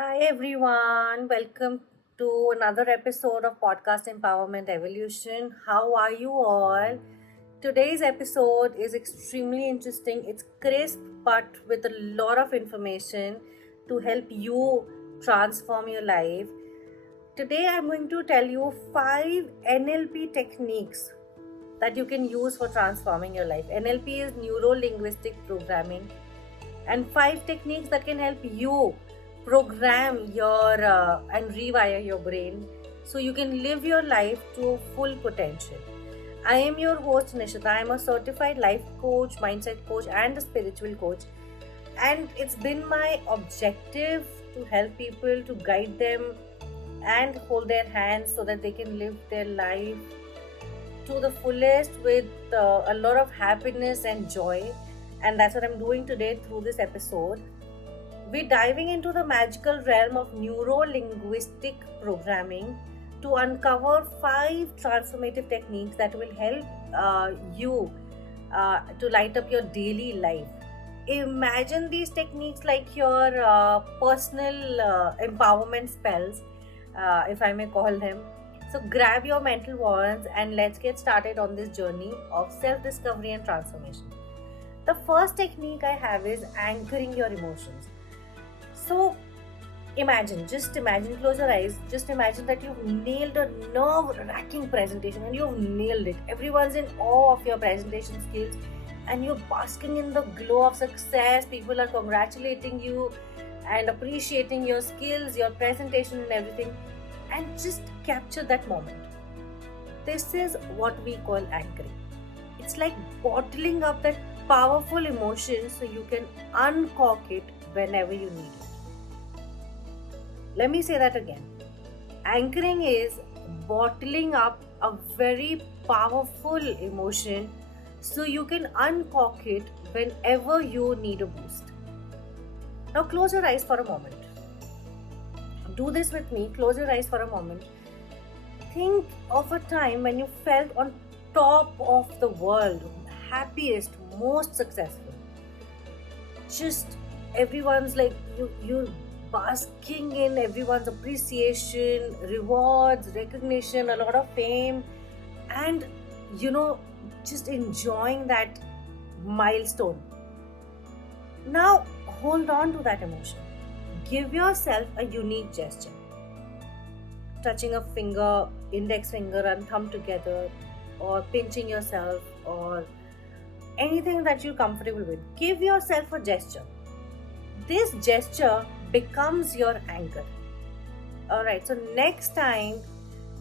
Hi everyone, welcome to another episode of Podcast Empowerment Evolution. How are you all? Today's episode is extremely interesting. It's crisp but with a lot of information to help you transform your life. Today I'm going to tell you 5 NLP techniques that you can use for transforming your life. NLP is Neuro-Linguistic Programming, and 5 techniques that can help you program your and rewire your brain so you can live your life to full potential. I am your host Nishita. I am a certified life coach, mindset coach, and a spiritual coach, and it's been my objective to help people, to guide them and hold their hands so that they can live their life to the fullest with a lot of happiness and joy. And that's what I'm doing today through this episode. We're diving into the magical realm of neuro-linguistic programming to uncover 5 transformative techniques that will help you to light up your daily life. Imagine these techniques like your personal empowerment spells, if I may call them. So grab your mental wands and let's get started on this journey of self-discovery and transformation. The first technique I have is anchoring your emotions. So just imagine, close your eyes, just imagine that you've nailed a nerve-wracking presentation and you've nailed it. Everyone's in awe of your presentation skills and you're basking in the glow of success. People are congratulating you and appreciating your skills, your presentation and everything. And just capture that moment. This is what we call anchoring. It's like bottling up that powerful emotion so you can uncork it whenever you need it. Let me say that again. Anchoring is bottling up a very powerful emotion so you can uncork it whenever you need a boost. Now close your eyes for a moment. Do this with me. Close your eyes for a moment. Think of a time when you felt on top of the world, happiest, most successful. Just everyone's like you're basking in everyone's appreciation, rewards, recognition, a lot of fame, and just enjoying that milestone. Now hold on to that emotion. Give yourself a unique gesture. Touching a finger, index finger and thumb together, or pinching yourself, or anything that you're comfortable with. Give yourself a gesture. This gesture becomes your anchor. Alright, so next time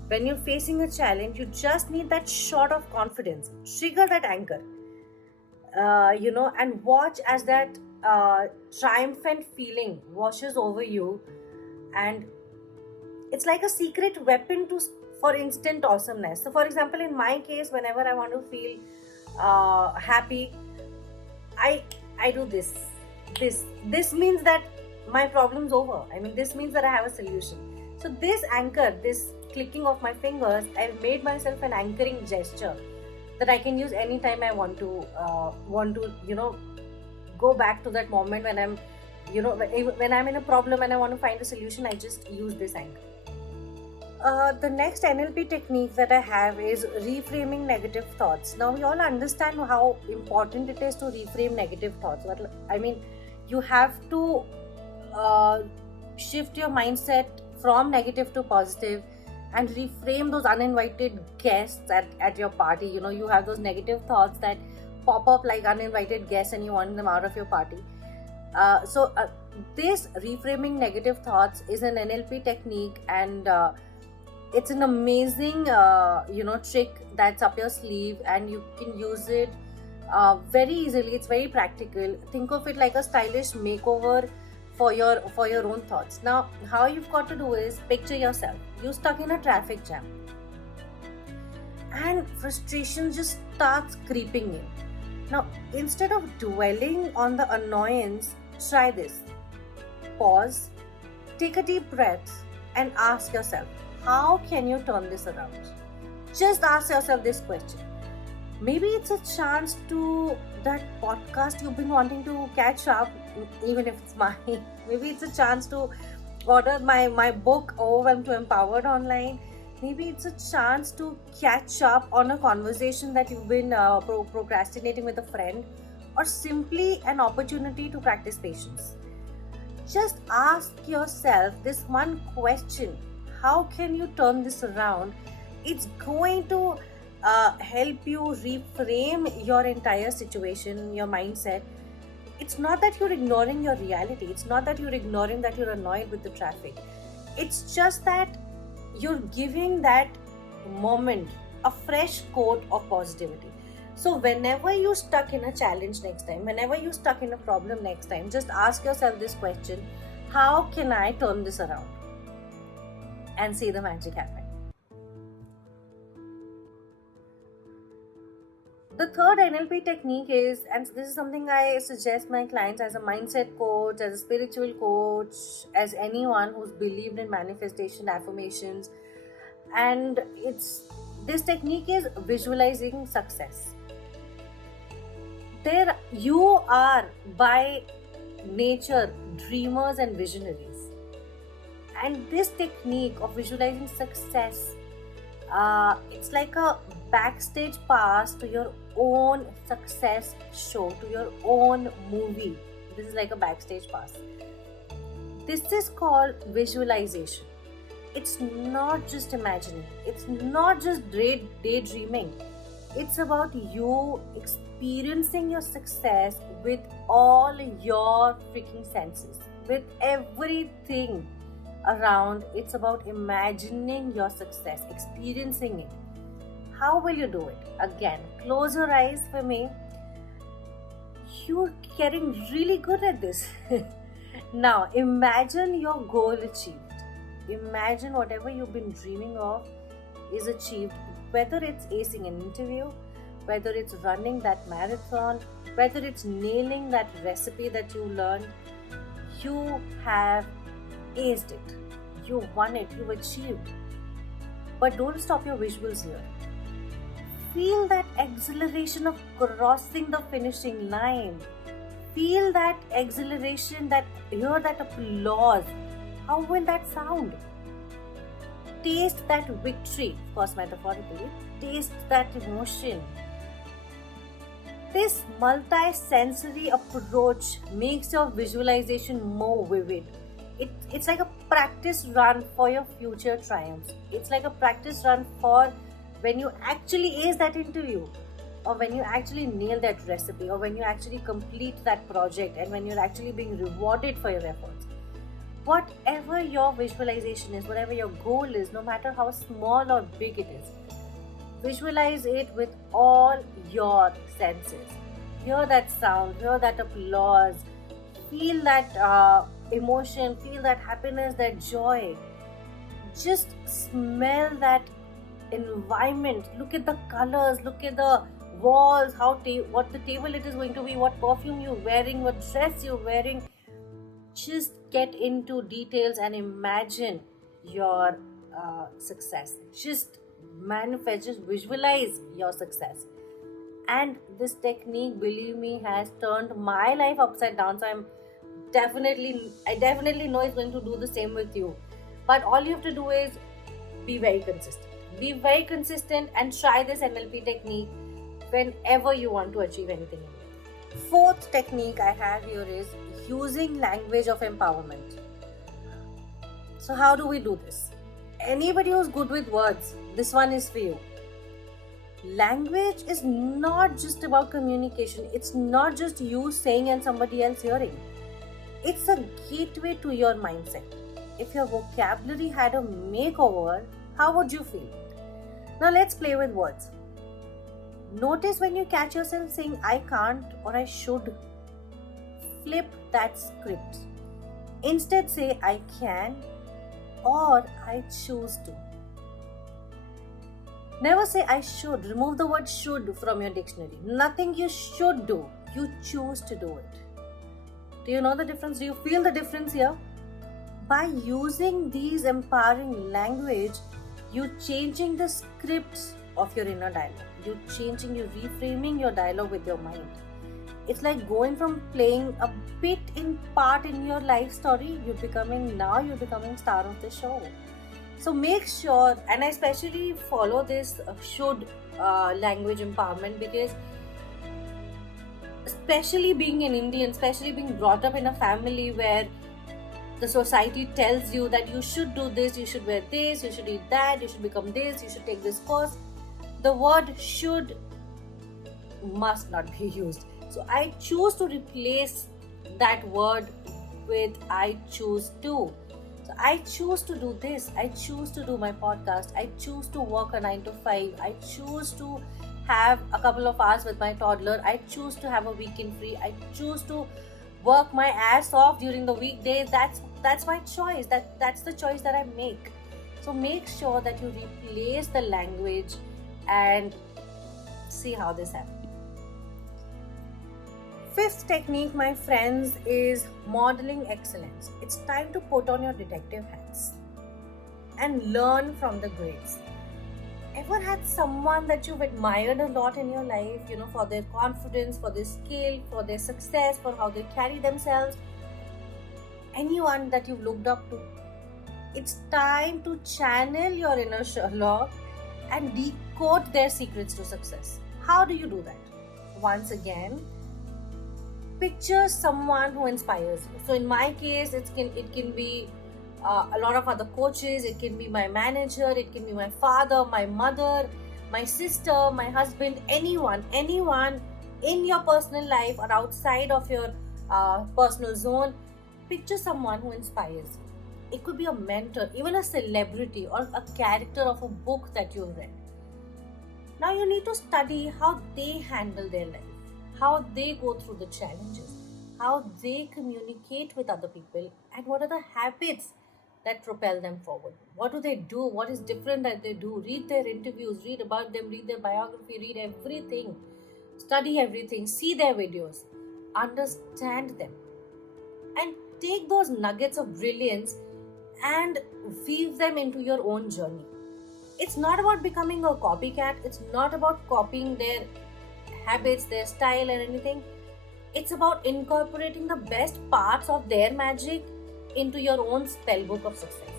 when you're facing a challenge, you just need that shot of confidence. Trigger that anchor. And watch as that triumphant feeling washes over you, and it's like a secret weapon for instant awesomeness. So for example, in my case, whenever I want to feel happy, I do this means that my problem's over. This means that I have a solution. So this anchor, this clicking of my fingers, I've made myself an anchoring gesture that I can use anytime I want to go back to that moment when I'm when I'm in a problem and I want to find a solution. I just use this anchor. The next NLP technique that I have is reframing negative thoughts. Now we all understand how important it is to reframe negative thoughts. You have to shift your mindset from negative to positive and reframe those uninvited guests at your party. You have those negative thoughts that pop up like uninvited guests and you want them out of your party. This reframing negative thoughts is an NLP technique, and it's an amazing trick that's up your sleeve, and you can use it very easily. It's very practical. Think of it like a stylish makeover for your own thoughts. Now how you've got to do is picture yourself, you're stuck in a traffic jam and frustration just starts creeping in. Now instead of dwelling on the annoyance, try this. Pause, take a deep breath and ask yourself, how can you turn this around? Just ask yourself this question. Maybe it's a chance to that podcast you've been wanting to catch up, even if it's mine. Maybe it's a chance to order my book Overwhelmed to Empowered online. Maybe it's a chance to catch up on a conversation that you've been procrastinating with a friend, or simply an opportunity to practice patience. Just ask yourself this one question: how can you turn this around? It's going to help you reframe your entire situation, your mindset. It's not that you're ignoring your reality, it's not that you're ignoring that you're annoyed with the traffic. It's just that you're giving that moment a fresh coat of positivity. So whenever you're stuck in a challenge next time, whenever you're stuck in a problem next time, just ask yourself this question: how can I turn this around? And see the magic happen. The third NLP technique is, and this is something I suggest my clients as a mindset coach, as a spiritual coach, as anyone who's believed in manifestation, affirmations, and it's this technique is visualizing success. There you are by nature dreamers and visionaries, and this technique of visualizing success, it's like a backstage pass to your own success show, to your own movie. This is like a backstage pass. This is called visualization. It's not just imagining, it's not just daydreaming. It's about you experiencing your success with all your freaking senses, with everything around. It's about imagining your success, experiencing it. How will you do it? Again, close your eyes for me. You're getting really good at this. Now, imagine your goal achieved. Imagine whatever you've been dreaming of is achieved, whether it's acing an interview, whether it's running that marathon, whether it's nailing that recipe that you learned. You have aced it. You won it. You achieved. But don't stop your visuals here. Feel that exhilaration of crossing the finishing line. Feel that exhilaration, hear that applause. How will that sound? Taste that victory, of course, metaphorically. Taste that emotion. This multi-sensory approach makes your visualization more vivid. It's like a practice run for your future triumphs. It's like a practice run for when you actually ace that interview, or when you actually nail that recipe, or when you actually complete that project, and when you're actually being rewarded for your efforts. Whatever your visualization is, whatever your goal is, no matter how small or big it is, visualize it with all your senses. Hear that sound, hear that applause, feel that emotion, feel that happiness, that joy. Just smell that environment. Look at the colors, look at the walls, what the table it is going to be, what perfume you're wearing, what dress you're wearing. Just get into details and imagine your success. Just manifest, just visualize your success. And this technique, believe me, has turned my life upside down. So I definitely know it's going to do the same with you. But all you have to do is be very consistent. Be very consistent and try this NLP technique whenever you want to achieve anything in life. Fourth technique I have here is using language of empowerment. So how do we do this? Anybody who's good with words, this one is for you. Language is not just about communication. It's not just you saying and somebody else hearing. It's a gateway to your mindset. If your vocabulary had a makeover, how would you feel? Now let's play with words. Notice when you catch yourself saying I can't or I should. Flip that script. Instead say I can or I choose to. Never say I should. Remove the word should from your dictionary. Nothing you should do. You choose to do it. Do you know the difference? Do you feel the difference here? By using these empowering language, you're changing the scripts of your inner dialogue. You're reframing your dialogue with your mind. It's like going from playing a bit in part in your life story, you're becoming star of the show. So make sure, and I especially follow this should language empowerment, because especially being an Indian, especially being brought up in a family where the society tells you that you should do this, you should wear this, you should eat that, you should become this, you should take this course. The word should must not be used. So I choose to replace that word with I choose to. So I choose to do this. I choose to do my podcast. I choose to work a 9 to 5. I choose to have a couple of hours with my toddler. I choose to have a weekend free. I choose to work my ass off during the weekdays. That's my choice. That's the choice that I make. So make sure that you replace the language and see how this happens. Fifth technique, my friends, is modeling excellence. It's time to put on your detective hats and learn from the greats. Ever had someone that you've admired a lot in your life, for their confidence, for their skill, for their success, for how they carry themselves? Anyone that you've looked up to? It's time to channel your inner Sherlock and decode their secrets to success. How do you do that? Once again, picture someone who inspires you. So in my case, it can be a lot of other coaches. It can be my manager. It can be my father, my mother, my sister, my husband, anyone in your personal life or outside of your personal zone. Picture someone who inspires you. It could be a mentor, even a celebrity, or a character of a book that you've read. Now you need to study how they handle their life, how they go through the challenges, how they communicate with other people, and what are the habits that propel them forward. What do they do? What is different that they do? Read their interviews, read about them, read their biography, read everything, study everything, see their videos, understand them, and take those nuggets of brilliance and weave them into your own journey. It's not about becoming a copycat. It's not about copying their habits, their style, and anything. It's about incorporating the best parts of their magic into your own spellbook of success.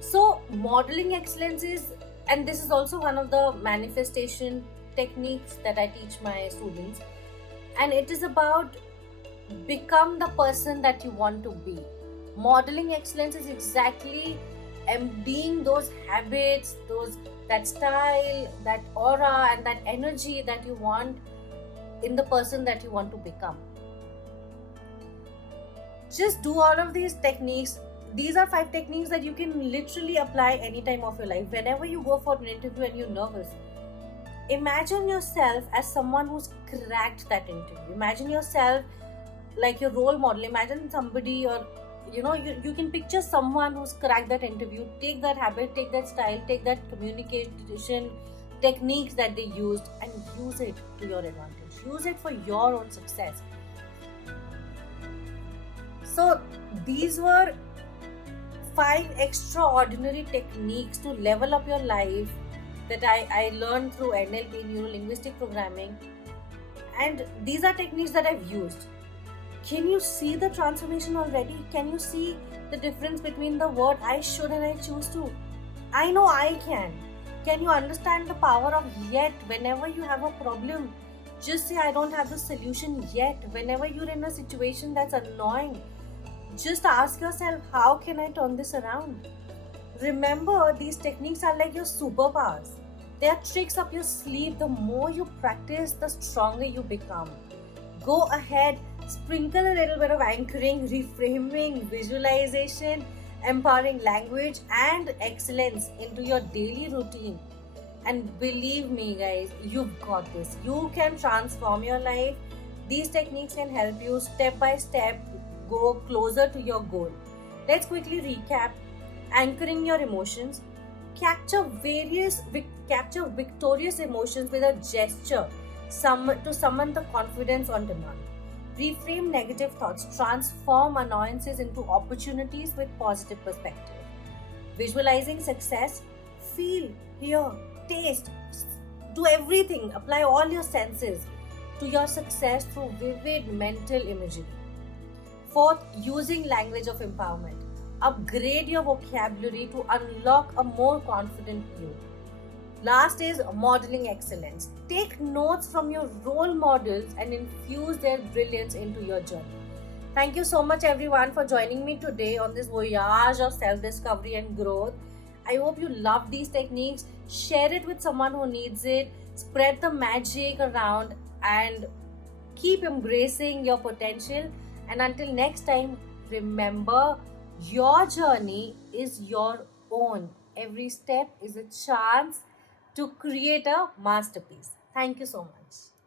So modeling excellence is, and this is also one of the manifestation techniques that I teach my students, and it is about become the person that you want to be. Modeling excellence is exactly embodying those habits, that style, that aura, and that energy that you want in the person that you want to become. Just do all of these techniques. These are 5 techniques that you can literally apply any time of your life. Whenever you go for an interview and you're nervous, imagine yourself as someone who's cracked that interview. Imagine yourself like your role model. Imagine somebody, or you can picture someone who's cracked that interview. Take that habit, take that style, take that communication techniques that they used, and use it to your advantage. Use it for your own success. So these were 5 extraordinary techniques to level up your life that I learned through NLP, Neuro-Linguistic Programming, and these are techniques that I've used. Can you see the transformation already? Can you see the difference between the word I should and I choose to? I know I can. Can you understand the power of yet? Whenever you have a problem, just say I don't have the solution yet. Whenever you're in a situation that's annoying, just ask yourself, how can I turn this around? Remember, these techniques are like your superpowers. They are tricks up your sleeve. The more you practice, the stronger you become. Go ahead, sprinkle a little bit of anchoring, reframing, visualization, empowering language, and excellence into your daily routine. And believe me, guys, you've got this. You can transform your life. These techniques can help you step by step go closer to your goal. Let's quickly recap. Anchoring your emotions. Capture victorious emotions with a gesture to summon the confidence on demand. Reframe negative thoughts. Transform annoyances into opportunities with positive perspective. Visualizing success. Feel, hear, taste. Do everything. Apply all your senses. to your success through vivid mental imagery. Fourth, using language of empowerment. Upgrade your vocabulary to unlock a more confident you. Last is modeling excellence. Take notes from your role models and infuse their brilliance into your journey. Thank you so much, everyone, for joining me today on this voyage of self discovery and growth. I hope you love these techniques. Share it with someone who needs it. Spread the magic around and keep embracing your potential. And until next time, remember your journey is your own. Every step is a chance to create a masterpiece. Thank you so much.